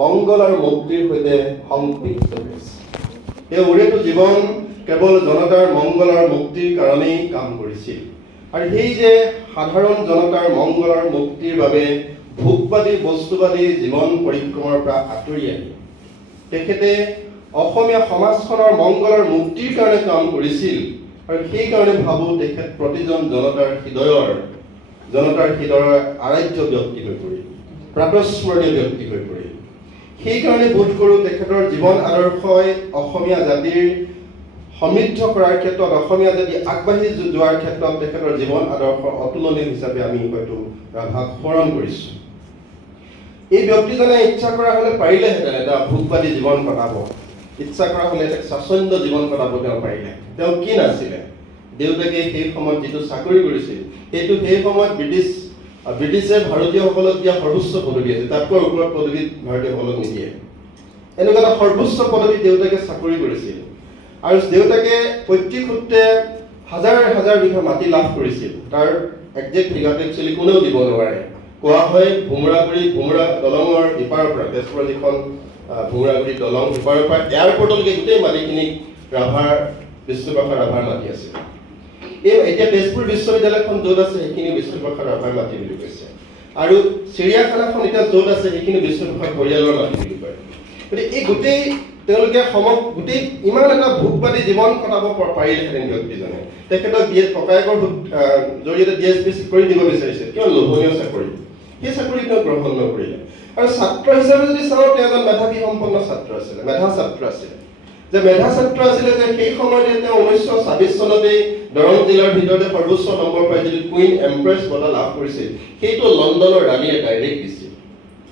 মংগল আৰু মুক্তিৰ সৈতে সংপৃক্ত হৈছে। তেওঁ উৰেটো জীৱন কেৱল জনতাৰ মংগল আৰু মুক্তিৰ কাৰণেই কাম কৰিছিল। আৰু সেই যে সাধাৰণ জনতাৰ মংগল আৰু মুক্তিৰ বাবে ভোগবাদী বস্তুবাদী জীৱন পৰিক্ৰমাৰ পৰা আঁতৰি আহি তেখেতে অসমীয়া সমাজখনৰ মংগল আৰু মুক্তিৰ কাৰণে কাম কৰিছিল। আৰু সেইকাৰণে ভাবোঁ তেখেত প্ৰতিজন জনতাৰ হৃদয়ৰ আৰাধ্য ব্যক্তি হৈ পৰিল, প্ৰাতস্মৰণীয় ব্যক্তি হৈ পৰিল। সেইকাৰণে বোধ কৰোঁ তেখেতৰ জীৱন আদৰ্শই অসমীয়া জাতিৰ সমৃদ্ধ কৰাৰ ক্ষেত্ৰত, অসমীয়া জাতি আগবাঢ়ি যোৱাৰ ক্ষেত্ৰত তেখেতৰ জীৱন আদৰ্শ অতুলনীয় হিচাপে আমি হয়তো ৰাভাক স্মৰণ কৰিছোঁ। এই ব্যক্তিজনে ইচ্ছা কৰা হ'লে পাৰিলেহেঁতেন এটা ভোগবাদী জীৱন কটাব, ইচ্ছা কৰা হ'লে এটা স্বাচ্ছন্দ্য জীৱন কটাব তেওঁ পাৰিলে। তেওঁ কি নাছিলে? দেউতাকে সেই সময়ত যিটো চাকৰি কৰিছিল সেইটো সেই সময়ত ব্ৰিটিছে ভাৰতীয়সকলক দিয়া সৰ্বোচ্চ পদবী আছিল। তাতকৈ ওপৰত পদবী ভাৰতীয়সকলক নিদিয়ে। এনেকুৱা এটা সৰ্বোচ্চ পদবী দেউতাকে চাকৰি কৰিছিল। আৰু দেউতাকে পৈতৃক সূত্ৰে হাজাৰ হাজাৰ বিঘা মাটি লাভ কৰিছিল। তাৰ একজেক্ট ফিগাৰটো একচুৱেলি কোনেও দিব নোৱাৰে। কোৱা হয় ভোমোৰা দলঙৰ ইপাৰৰ পৰা, তেজপুৰৰ যিখন ভোমোৰাগুৰি দলং ইপাৰৰ পৰা এয়াৰপৰ্টলৈকে গোটেই মাটিখিনি বিষ্ণুপ্ৰসাদ ৰাভাৰ মাটি আছিল। এতিয়া তেজপুৰ বিশ্ববিদ্যালয়খন য'ত আছে সেইখিনি বিষ্ণুপ্ৰসাদ ৰাভাৰ মাটি বুলি কৈছে। আৰু চিৰিয়াখানাখন এতিয়া য'ত আছে সেইখিনি বিষ্ণুপ্ৰসাদ পৰিয়ালৰ মাটি বুলি কয়। গতিকে এই তেওঁলোকে গোটেই ইমান এটা ভোগবাদী জীৱন কটাব পাৰিলেহেঁতেন ব্যক্তিজনে। তেখেতক ককায়েকৰ জৰিয়তে DSPC কৰি দিব বিচাৰিছিল, কিয় লোভনীয় চাকৰি। সেই চাকৰি তেওঁ গ্ৰহণ নকৰিলে। আৰু ছাত্ৰ হিচাপে যদি চাওঁ, তেওঁ এজন মেধাৱী সম্পন্ন ছাত্ৰ আছিলে, মেধা ছাত্ৰ আছিলে। যে সেই সময়তে তেওঁ 1926 চনতেই দৰং জিলাৰ ভিতৰতে সৰ্বোচ্চ নম্বৰ পাই যদি কুইন এম্প্ৰেছ বঁটা লাভ কৰিছিল, সেইটো লণ্ডনৰ ৰাণীয়ে ডাইৰেক্ট দিছিল।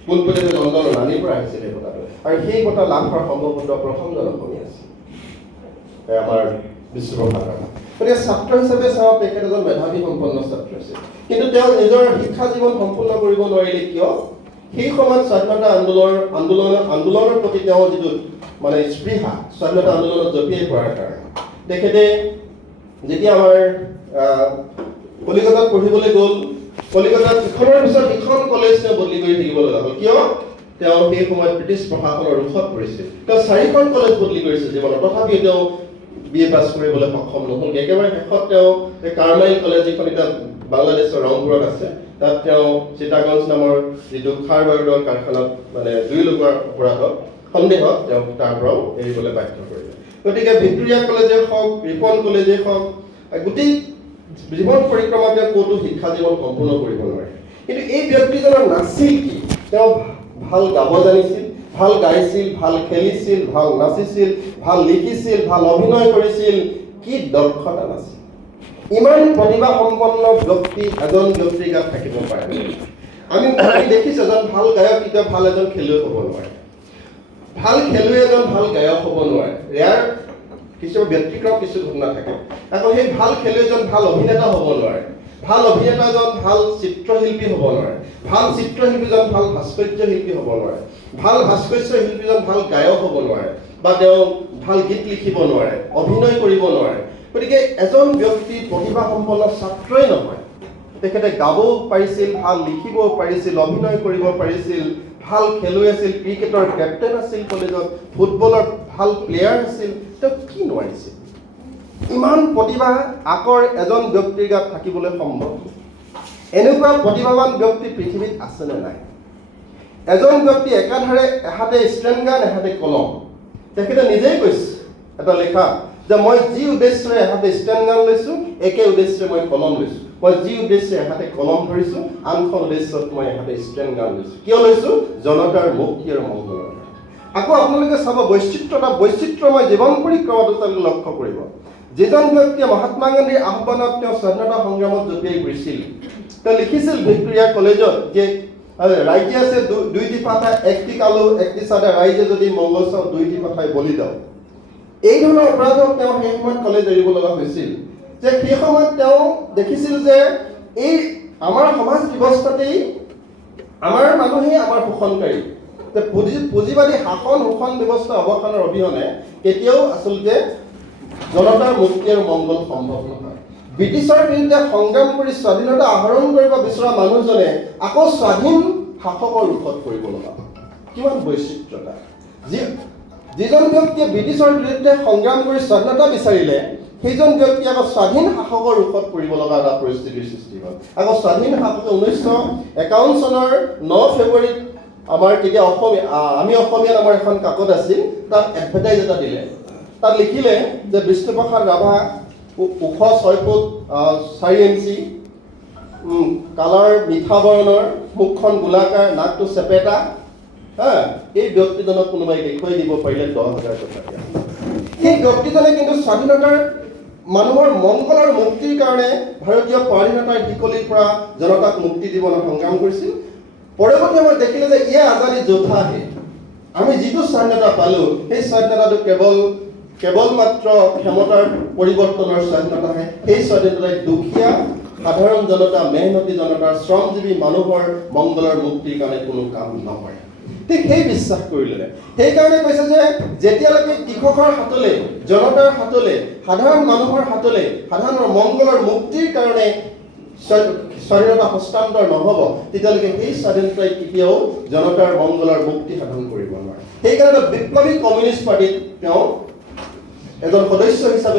পোনপটীয়াকৈ লণ্ডনৰ ৰাণীৰ পৰা আহিছিল এই বঁটাটো। আৰু সেই বঁটা লাভ কৰাৰ সম্ভৱতঃ প্ৰথমজন অসমীয়া আছিল আমাৰ বিষ্ণুপ্ৰসাদ ৰাভা। গতিকে ছাত্ৰ হিচাপে চাওঁ, তেখেত এজন মেধাৱী সম্পন্ন ছাত্ৰ আছিল। কিন্তু তেওঁ নিজৰ শিক্ষা জীৱন সম্পূৰ্ণ কৰিব নোৱাৰিলে। কিয়? সেই সময়ত স্বাধীনতা আন্দোলনৰ প্ৰতি তেওঁ যিটো স্পৃহা, স্বাধীনতা আন্দোলনত জঁপিয়াই পৰাৰ কাৰণে তেখেতে যেতিয়া আমাৰ কলিকতাত পঢ়িবলৈ গ'ল, কলিকতাত ইখনৰ পিছত সিখন কলেজ তেওঁ বদলি কৰি থাকিব লগা হ'ল। কিয়? তেওঁ সেই সময়ত ব্ৰিটিছ প্ৰশাসনৰ ৰোষত পৰিছিল। তেওঁ 4খন কলেজ বদলি কৰিছিল জীৱনত, তথাপিও তেওঁ BA পাছ কৰিবলৈ সক্ষম নহ'ল। একেবাৰে শেষত তেওঁ কাৰ্মাইল কলেজ, যিখন এতিয়া বাংলাদেশৰ ৰংপুৰত আছে, তাত তেওঁ চিটাগঞ্জ নামৰ যিটো খাৰ বাৰুদৰ কাৰখানাত জুই লগোৱাৰ অপৰাধত সন্দেহত তেওঁক তাৰ পৰাও এৰিবলৈ বাধ্য কৰিলে। গতিকে ভিক্টোৰিয়া কলেজেই হওক, ৰিপন কলেজেই হওক, গোটেই জীৱন পৰিক্ৰমাত তেওঁ ক'তো শিক্ষা জীৱন সম্পূৰ্ণ কৰিব নোৱাৰে। কিন্তু এই ব্যক্তিজনৰ নাছিল কি? তেওঁ ভাল গাব জানিছিল, ভাল গাইছিল, ভাল খেলিছিল, ভাল নাচিছিল, ভাল লিখিছিল, ভাল অভিনয় কৰিছিল। কি দক্ষতা নাছিল! ইমান প্ৰতিভা সম্পন্ন ব্যক্তি এজন ব্যক্তিৰ গাত থাকিব পাৰে। আমি দেখিছোঁ এজন ভাল গায়ক কেতিয়াও ভাল এজন খেলুৱৈ হ'ব নোৱাৰে। ভাল খেলুৱৈ এজন ভাল গায়ক হ'ব নোৱাৰে। ইয়াৰ কিছু ব্যক্তিক্ৰম কিছু ঘটনা থাকে। আকৌ সেই ভাল খেলুৱৈজন ভাল অভিনেতা হ'ব নোৱাৰে। ভাল অভিনেতাজন ভাল চিত্ৰশিল্পী হ'ব নোৱাৰে। ভাল চিত্ৰশিল্পীজন ভাল ভাস্কৰ্য শিল্পী হ'ব নোৱাৰে। ভাল ভাস্কৰ্য শিল্পীজন ভাল গায়ক হ'ব নোৱাৰে, বা তেওঁ ভাল গীত লিখিব নোৱাৰে, অভিনয় কৰিব নোৱাৰে। গতিকে এজন ব্যক্তি প্ৰতিভা সম্পন্ন ছাত্ৰই নহয়, তেখেতে গাবও পাৰিছিল, ভাল লিখিবও পাৰিছিল, অভিনয় কৰিব পাৰিছিল, ভাল খেলুৱৈ আছিল, ক্ৰিকেটৰ কেপ্টেইন আছিল কলেজত, ফুটবলৰ ভাল প্লেয়াৰ আছিল। তেওঁ কি নোৱাৰিছিল? ইমান প্ৰতিভা আকৰ এজন ব্যক্তিৰ গাত থাকিবলৈ সম্ভৱ? এনেকুৱা প্ৰতিভাৱান ব্যক্তি পৃথিৱীত আছেনে নাই? এজন ব্যক্তি একাধাৰে এহাতে ষ্ট্ৰেণ্ড গান, এহাতে কলম। তেখেতে নিজেই কৈছে এটা লেখা যে মই যি উদ্দেশ্যৰে এহাতে ষ্টেণ্ড গান লৈছোঁ, একে উদ্দেশ্যৰে মই কলম লৈছোঁ। মই যি উদ্দেশ্যে এহাতে কলম ধৰিছোঁ, আনখন উদ্দেশ্যত মই এহাতে ষ্টেণ্ড গান লৈছোঁ। কিয় লৈছোঁ? জনতাৰ মুক্তি আৰু মংগলৰ। আকৌ আপোনালোকে চাব বৈচিত্ৰ্যময় জীৱন পৰিক্ৰমাটো তেওঁলোকে লক্ষ্য কৰিব। যিজন ব্যক্তিয়ে মহাত্মা গান্ধীৰ আহ্বানত তেওঁ স্বাধীনতা সংগ্ৰামত জঁপিয়াই পৰিছিল, তেওঁ লিখিছিল ভিক্টোৰিয়া কলেজত যে ৰাইজে আছে দুইটি পাঠা, একটি কালো একটি চাদা, ৰাইজে যদি মংগল চাও দুইটি পাঠাই বলি দাও। এই ধৰণৰ অপৰাধক তেওঁ সেই সময়ত কলেজ এৰিব লগা হৈছিল। যে সেই সময়ত তেওঁ দেখিছিল যে এই আমাৰ সমাজ ব্যৱস্থাতেই আমাৰ মানুহেই আমাৰ শোষণকাৰী। যে পুঁজিবাদী শাসন শোষণ ব্যৱস্থা অৱসানৰ অবিহনে কেতিয়াও আচলতে জনতাৰ মুক্তি আৰু মংগল সম্ভৱ নহয়। ব্ৰিটিছৰ বিৰুদ্ধে সংগ্ৰাম কৰি স্বাধীনতা আহৰণ কৰিব বিচৰা মানুহজনে আকৌ স্বাধীন শাসকৰ ৰোষত পৰিব লগা। কিমান বৈচিত্ৰতা। যিজন ব্যক্তিয়ে ব্ৰিটিছৰ বিৰুদ্ধে সংগ্ৰাম কৰি স্বাধীনতা বিচাৰিলে সেইজন ব্যক্তি আকৌ স্বাধীন শাসকৰ ৰূপত পৰিব লগা এটা পৰিস্থিতিৰ সৃষ্টি হ'ল। আকৌ স্বাধীন শাসকে 1951 চনৰ 9 ফেব্ৰুৱাৰীত আমাৰ তেতিয়া আমি অসমীয়া নামৰ এখন কাকত আছিল, তাত এডভাৰটাইজ এটা দিলে। তাত লিখিলে যে বিষ্ণুপ্ৰসাদ ৰাভা ওখ 6 ফুট 4 ইঞ্চি, কালাৰ মিঠা বৰণৰ, মুখখন গোলাকাৰ, নাকটো চেপেটা, এই ব্যক্তিজনক কোনোবাই দেখুৱাই দিব পাৰিলে 10,000 টকা দিয়া। সেই ব্যক্তিজনে কিন্তু স্বাধীনতাৰ মানুহৰ মংগল আৰু মুক্তিৰ কাৰণে ভাৰতীয় স্বাধীনতাৰ শিকলিৰ পৰা জনতাক মুক্তি দিবলৈ সংগ্ৰাম কৰিছিল। পৰৱৰ্তী সময়ত দেখিলে যে ইয়ে আজাদী যোদ্ধা হে, আমি যিটো স্বাধীনতা পালোঁ সেই স্বাধীনতাটো কেৱল মাত্ৰ ক্ষমতাৰ পৰিৱৰ্তনৰ স্বাধীনতাহে। সেই স্বাধীনতাই দুখীয়া সাধাৰণ জনতা, মেহনতি জনতাৰ, শ্ৰমজীৱী মানুহৰ মংগলৰ মুক্তিৰ কাৰণে কোনো কাম নকৰে। ঠিক সেই বিশ্বাস কৰি ল'লে। সেইকাৰণে কৈছে যে যেতিয়ালৈকে কৃষকৰ হাতলৈ, জনতাৰ হাতলৈ, সাধাৰণ মানুহৰ হাতলৈ, সাধাৰণ মংগলৰ মুক্তিৰ কাৰণে স্বাধীনতা হস্তান্তৰ নহ'ব, তেতিয়ালৈকে সেই স্বাধীনতাই কেতিয়াও জনতাৰ মংগলৰ মুক্তি সাধন কৰিব নোৱাৰে। সেইকাৰণে বিপ্লৱী কমিউনিষ্ট পাৰ্টীত তেওঁ এজন সদস্য হিচাপে